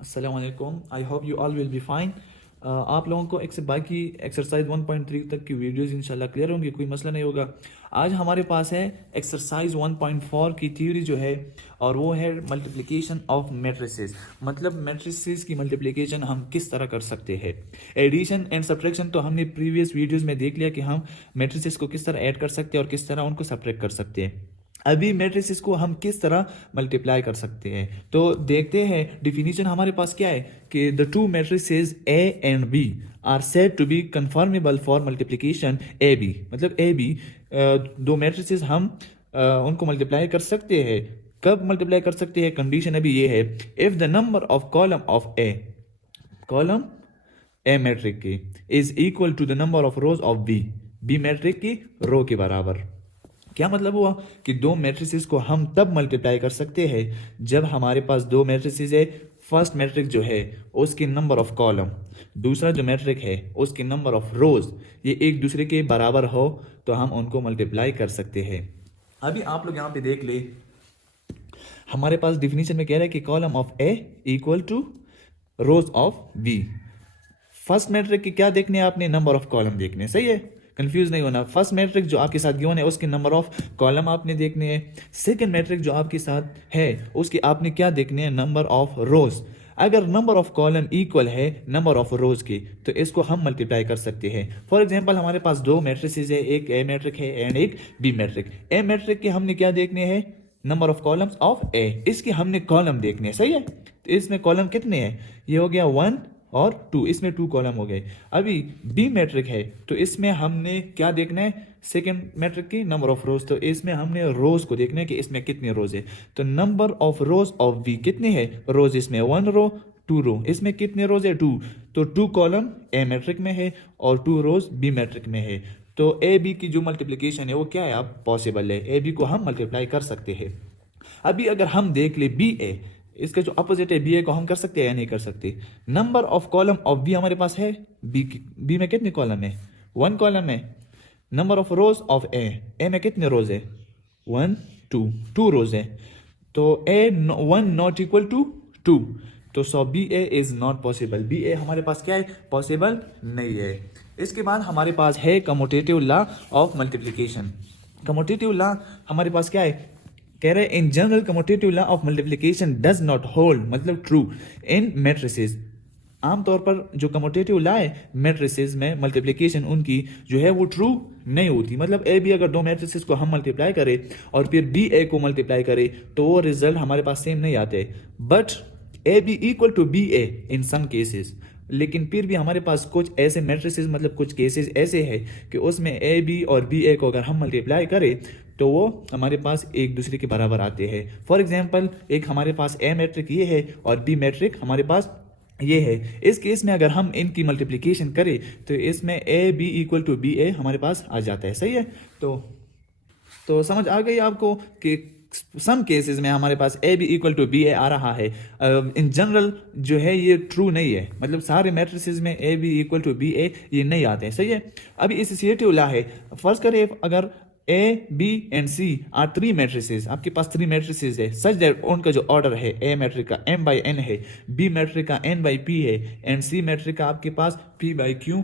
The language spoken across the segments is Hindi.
अस्सलाम वालेकुम। I hope you all will be fine. आप लोगों को एक से बाकी एक्सरसाइज 1.3 तक की वीडियोस इंशाल्लाह क्लियर होंगी, कोई मसला नहीं होगा। आज हमारे पास है एक्सरसाइज 1.4 की थ्योरी जो है, और वो है मल्टीप्लिकेशन ऑफ मैट्रिसेस। मतलब मैट्रिसेस की मल्टीप्लिकेशन हम किस तरह कर सकते हैं। एडिशन एंड सब्ट्रैक्शन तो हमने प्रीवियस वीडियोस में देख लिया कि हम मैट्रिसेस को किस तरह ऐड कर सकते हैं और किस तरह उनको सब्ट्रैक्ट कर सकते हैं। अभी मैट्रिसेस को हम किस तरह मल्टीप्लाई कर सकते हैं, तो देखते हैं। डिफिनीशन हमारे पास क्या है कि the two matrices A and B are said to be conformable for multiplication A B. मतलब ए बी दो मैट्रिसेस हम उनको मल्टीप्लाई कर सकते हैं। कब मल्टीप्लाई कर सकते हैं? कंडीशन अभी ये है, if the number of column of A, column A matrix की, is equal to the number of rows of B, B matrix की रो के बराबर। क्या मतलब हुआ कि दो मैट्रिसेस को हम तब मल्टीप्लाई कर सकते हैं जब हमारे पास दो मैट्रिसेस है। फर्स्ट मैट्रिक जो है उसके नंबर ऑफ कॉलम, दूसरा जो मैट्रिक है उसके नंबर ऑफ रोज, ये एक दूसरे के बराबर हो तो हम उनको मल्टीप्लाई कर सकते हैं। अभी आप लोग यहाँ पे देख ले, हमारे पास डिफिनीशन में कह रहा है कि column of A equal to rows of B. First matrix की क्या देखने हैं आपने? नंबर ऑफ कॉलम देखने, सही है, कंफ्यूज नहीं होना। फर्स्ट मैट्रिक जो आपके साथ गिवन है उसके नंबर ऑफ कॉलम आपने देखने हैं। सेकंड मैट्रिक जो आपके साथ है उसके आपने क्या देखने हैं? नंबर ऑफ रोज। अगर नंबर ऑफ कॉलम इक्वल है नंबर ऑफ रोज की तो इसको हम मल्टीप्लाई कर सकते हैं। फॉर एग्जांपल हमारे पास दो मैट्रिसेस है, एक ए मैट्रिक है एंड एक बी मैट्रिक। ए मैट्रिक के हमने क्या देखने हैं? नंबर ऑफ कॉलम्स ऑफ ए। इसके हमने कॉलम देखने हैं, सही है। तो इसमें कॉलम कितने हैं? ये हो गया 1 और 2, इसमें 2 कॉलम हो गए। अभी बी मैट्रिक है तो इसमें हमने क्या देखना है? सेकेंड मैट्रिक की नंबर ऑफ रोज। तो इसमें हमने रोज को देखना है कि इसमें कितने रोज है। तो number of rows of B कितने हैं? रोज इसमें 1 रो 2 रो। इसमें कितने रोज है? 2। तो 2 कॉलम ए मैट्रिक में है और 2 रोज बी मैट्रिक में है। तो ए बी की जो मल्टीप्लिकेशन है वो क्या है? अब पॉसिबल है, ए बी को हम मल्टीप्लाई कर सकते हैं। अभी अगर हम देख ले बी ए, इसका जो अपोजिट है बी ए को हम कर सकते हैं या नहीं कर सकते? Number of column of B हमारे पास है, बी में कितने कॉलम है? 1 कॉलम है। नंबर ऑफ रोज ऑफ ए में कितने रोज है? 1 2, 2 रोज है। तो ए 1 नॉट इक्वल टू 2, तो so B A is not possible. B A हमारे पास क्या है? पॉसिबल नहीं है। इसके बाद हमारे पास है commutative law of multiplication. Commutative law हमारे पास क्या है? कह रहे in general commutative law of multiplication does not hold, मतलब ट्रू इन मैट्रिसेस। आमतौर पर जो कम्यूटेटिव लॉ है मैट्रिसेस में मल्टीप्लिकेशन उनकी जो है वो ट्रू नहीं होती। मतलब ए बी अगर दो मैट्रिसेस को हम मल्टीप्लाई करें और फिर बी ए को मल्टीप्लाई करें तो वो रिजल्ट हमारे पास सेम नहीं आते। But A B equal to B A in some cases. लेकिन फिर भी हमारे पास कुछ ऐसे मैट्रिसेस, मतलब कुछ केसेस ऐसे हैं कि उसमें ए बी और बी ए को अगर हम मल्टीप्लाई करें तो वो हमारे पास एक दूसरे के बराबर आते हैं। फॉर एग्जांपल एक हमारे पास ए मैट्रिक ये है और बी मैट्रिक हमारे पास ये है। इस केस में अगर हम इनकी मल्टीप्लिकेशन करें तो इसमें A B equal to B A हमारे पास आ जाता है, सही है। तो समझ आ गई आपको कि सम केसेस में हमारे पास A B equal to B A आ रहा है। इन जनरल जो है ये ट्रू नहीं है, मतलब सारे मैट्रिसेस में A B equal to B A ये नहीं आते हैं, सही है। अभी एसोसिएटिव लॉ है। फर्स्ट करें अगर A B and C are 3 matrices, आपके पास 3 मैट्रिसेस है सच दैट उनका जो ऑर्डर है ए मैट्रिक का m बाई n है, बी मैट्रिक का n बाई p है एंड सी मैट्रिक का आपके पास p बाई q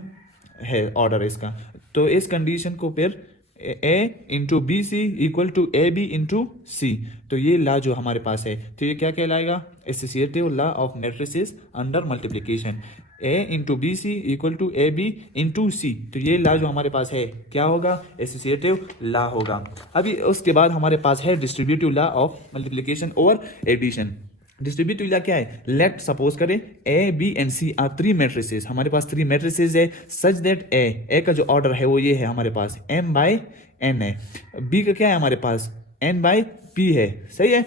है ऑर्डर इसका। तो इस कंडीशन को फिर a into B C equal to A B into C, तो ये लॉ जो हमारे पास है तो ये क्या कहलाएगा? Associative law of matrices under multiplication. A into B C equal to A B into C, तो ये लॉ जो हमारे पास है क्या होगा? एसोसिएटिव लॉ होगा। अभी उसके बाद हमारे पास है डिस्ट्रीब्यूटिव लॉ ऑफ मल्टीप्लिकेशन और एडिशन। डिस्ट्रीब्यूटिव लॉ क्या है? लेट सपोज करें A B and C are 3 matrices, हमारे पास 3 मैट्रिसेस है सच दैट ए का जो ऑर्डर है वो ये है हमारे पास m बाई n है, बी का क्या है हमारे पास? n बाई p है, सही है,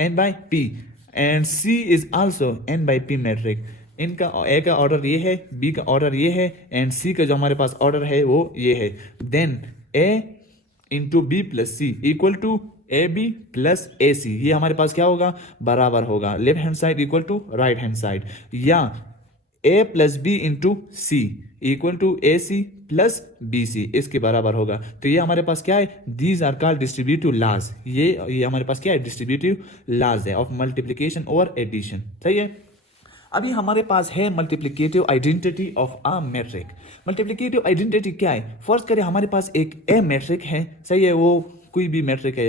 n by p and c is also n by p matrix. इनका ए का ऑर्डर ये है, बी का ऑर्डर ये है एंड सी का जो हमारे पास ऑर्डर है वो ये है। Then A into B plus C equal to A B plus A C, ये हमारे पास क्या होगा? बराबर होगा left hand side equal to right hand side, या A plus B into C equal to A C plus B C, इसके बराबर होगा। तो ये हमारे पास क्या है? These are called distributive laws. ये हमारे पास क्या है? डिस्ट्रीब्यूटिव लॉज है ऑफ मल्टीप्लिकेशन और एडिशन, सही है। अभी हमारे पास है multiplicative identity of a matric. Multiplicative identity क्या है? फर्स्ट करें, हमारे पास एक ए मैट्रिक है, सही है, वो कोई भी मैट्रिक है,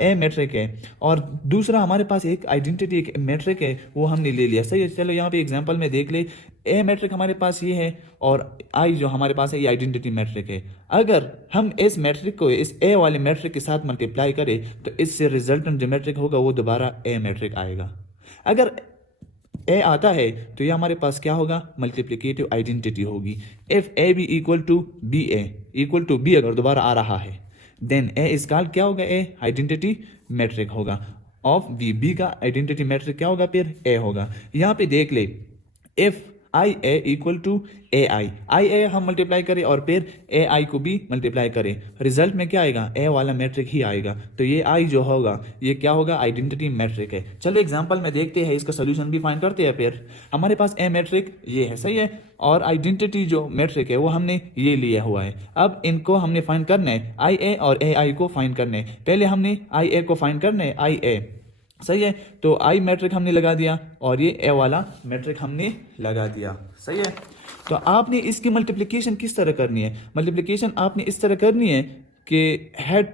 ए मैट्रिक है, और दूसरा हमारे पास एक आइडेंटिटी एक मैट्रिक है, वो हमने ले लिया, सही है। चलो यहाँ पे एग्जांपल में देख ले, ए मैट्रिक हमारे पास ये है और आई जो हमारे पास है ये आइडेंटिटी मैट्रिक है। अगर हम इस मैट्रिक को इस ए वाले मैट्रिक के साथ मल्टीप्लाई करें तो इससे रिजल्टेंट जो मैट्रिक होगा वो दोबारा ए मैट्रिक आएगा। अगर ए आता है तो ये हमारे पास क्या होगा? मल्टीप्लिकेटिव आइडेंटिटी होगी। If A B equal to B, A equal to B अगर दोबारा आ रहा है, देन ए इज कॉल्ड क्या होगा? ए आइडेंटिटी मैट्रिक होगा ऑफ बी। बी का आइडेंटिटी मैट्रिक क्या होगा? फिर ए होगा। यहाँ पे देख ले, if I A equal to A I A हम मल्टीप्लाई करें और फिर ए आई को भी मल्टीप्लाई करें, रिजल्ट में क्या आएगा? ए वाला मैट्रिक ही आएगा। तो ये आई जो होगा ये क्या होगा? आइडेंटिटी मैट्रिक है। चलो एग्जांपल में देखते हैं, इसका सोल्यूशन भी फाइंड करते हैं। फिर हमारे पास ए मैट्रिक ये है, सही है, और आइडेंटिटी जो मैट्रिक है वो हमने ये लिया हुआ है। अब इनको हमने फाइंड करना है, आई ए और ए आई को फाइंड करना है। पहले हमने आई ए को फाइंड करना है, आई ए, सही है, तो आई मैट्रिक हमने लगा दिया और ये ए वाला मैट्रिक हमने लगा दिया, सही है। तो आपने इसकी मल्टीप्लिकेशन किस तरह करनी है? मल्टीप्लिकेशन आपने इस तरह करनी है कि हेड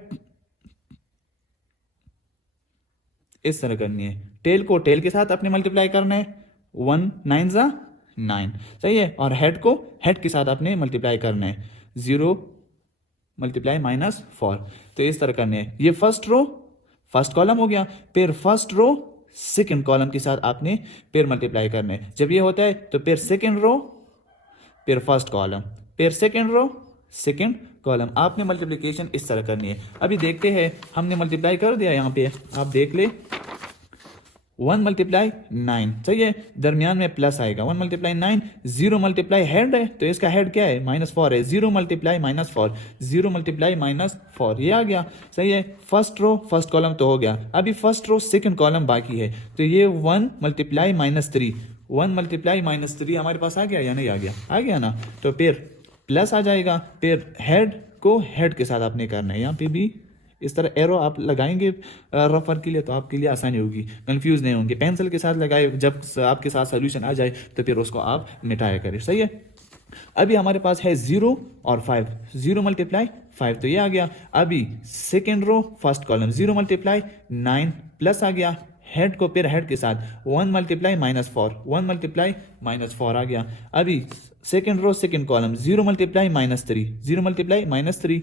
इस तरह करनी है, टेल को टेल के साथ अपने मल्टीप्लाई करना है, 1 9 ज़ा 9, सही है, और हेड को हेड के साथ अपने मल्टीप्लाई करना है, 0 मल्टीप्लाई -4। तो इस तरह करने है। ये फर्स्ट रो फर्स्ट कॉलम हो गया, फिर फर्स्ट रो सेकंड कॉलम के साथ आपने फिर मल्टीप्लाई करना है। जब ये होता है तो फिर सेकंड रो फिर फर्स्ट कॉलम फिर सेकंड रो सेकंड कॉलम, आपने मल्टीप्लिकेशन इस तरह करनी है। अभी देखते हैं, हमने मल्टीप्लाई कर दिया, यहाँ पे आप देख ले 1 मल्टीप्लाई 9, सही है, दरमियान में प्लस आएगा, 1 मल्टीप्लाई 9, 0 मल्टीप्लाई हेड है तो इसका हेड क्या है? -4 है, 0 मल्टीप्लाई -4, 0 मल्टीप्लाई -4, ये आ गया, सही है। फर्स्ट रो फर्स्ट कॉलम तो हो गया, अभी फर्स्ट रो सेकंड कॉलम बाकी है, तो ये 1 मल्टीप्लाई -3, 1 मल्टीप्लाई -3 हमारे पास आ गया या नहीं आ गया? आ गया ना, तो फिर प्लस आ जाएगा, फिर हेड को हेड के साथ आपने करना है। यहाँ पे भी इस तरह एरो आप लगाएंगे रफर के लिए तो आपके लिए आसानी होगी, कंफ्यूज नहीं होंगे। पेंसिल के साथ लगाए, जब आपके साथ सोल्यूशन आ जाए तो फिर उसको आप मिटाया करें, सही है। अभी हमारे पास है 0 और 5, 0 मल्टीप्लाई 5 तो ये आ गया। अभी second row first column 0 multiply 9 plus आ गया, हेड को फिर हेड के साथ 1 मल्टीप्लाई -4, 1 मल्टीप्लाई -4 आ गया। अभी second row second column 0 multiply -3, 0 multiply -3,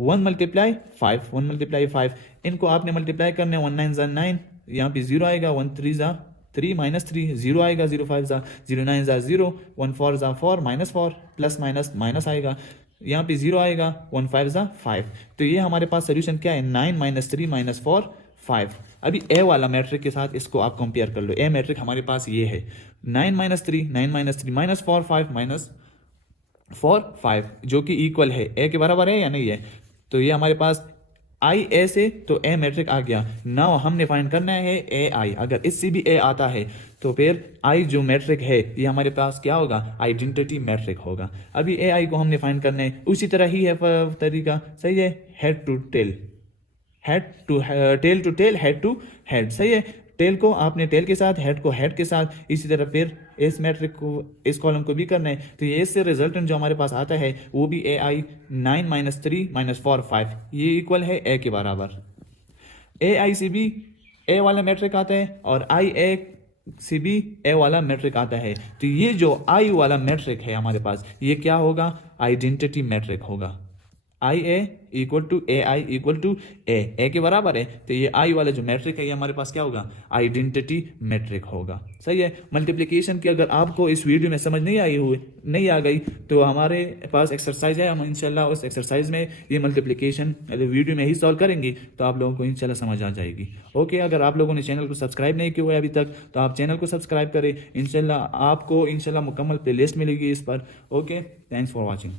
1 multiply 5, 1 multiply 5, इनको आपने मल्टीप्लाई करने, 1 9 ज़ा 9, यहाँ पे 0 आएगा, 1 3 ज़ा 3 -3, 0 आएगा, 0 5 ज़ा 0, 9 ज़ा 0, 1 4 ज़ा 4, -4, प्लस माइनस माइनस आएगा, यहाँ पे 0 आएगा, 1 5 ज़ा 5। तो ये हमारे पास सोल्यूशन क्या है? 9 -3 -4 5। अभी ए वाला मैट्रिक के साथ इसको आप कंपेयर कर लो। ए मैट्रिक हमारे पास ये है, 9 -3 9 -3 -4 5 -4 5, जो कि इक्वल है, ए के बराबर है या नहीं है? तो ये हमारे पास आई ए से तो ए मैट्रिक आ गया। नाउ हमने फाइंड करना है ए आई। अगर इससे भी ए आता है तो फिर आई जो मैट्रिक है ये हमारे पास क्या होगा? आइडेंटिटी मैट्रिक होगा। अभी ए आई को हमने फाइंड करना है, उसी तरह ही है तरीका, सही है, head to tail, head to tail to tail, head to head, सही है। टेल को आपने टेल के साथ, हेड को हेड के साथ, इसी तरह फिर इस मैट्रिक को इस कॉलम को भी करना है। तो ये इससे रिजल्टेंट जो हमारे पास आता है वो भी ए आई 9 -3 -4 5, ये इक्वल है ए के बराबर। ए आई से भी ए वाला मैट्रिक आता है और आई ए से भी ए वाला मैट्रिक आता है। तो ये जो आई वाला मैट्रिक है हमारे पास, ये क्या होगा? आइडेंटिटी मैट्रिक होगा। I A equal to A I equal to A के बराबर है, तो ये आई वाला जो मैट्रिक है ये हमारे पास क्या होगा? आइडेंटिटी मैट्रिक होगा, सही है। मल्टीप्लिकेशन की अगर आपको इस वीडियो में समझ नहीं आ गई तो हमारे पास एक्सरसाइज है, हम इंशाल्लाह उस एक्सरसाइज में ये मल्टीप्लिकेशन वीडियो में ही सॉल्व करेंगे, तो आप लोगों को इंशाल्लाह समझ आ जाएगी। ओके, अगर आप लोगों ने चैनल को सब्सक्राइब नहीं किया है अभी तक तो आप चैनल को सब्सक्राइब करें, इंशाल्लाह आपको इंशाल्लाह मुकम्मल प्लेलिस्ट मिलेगी इस पर। Okay, thanks for watching.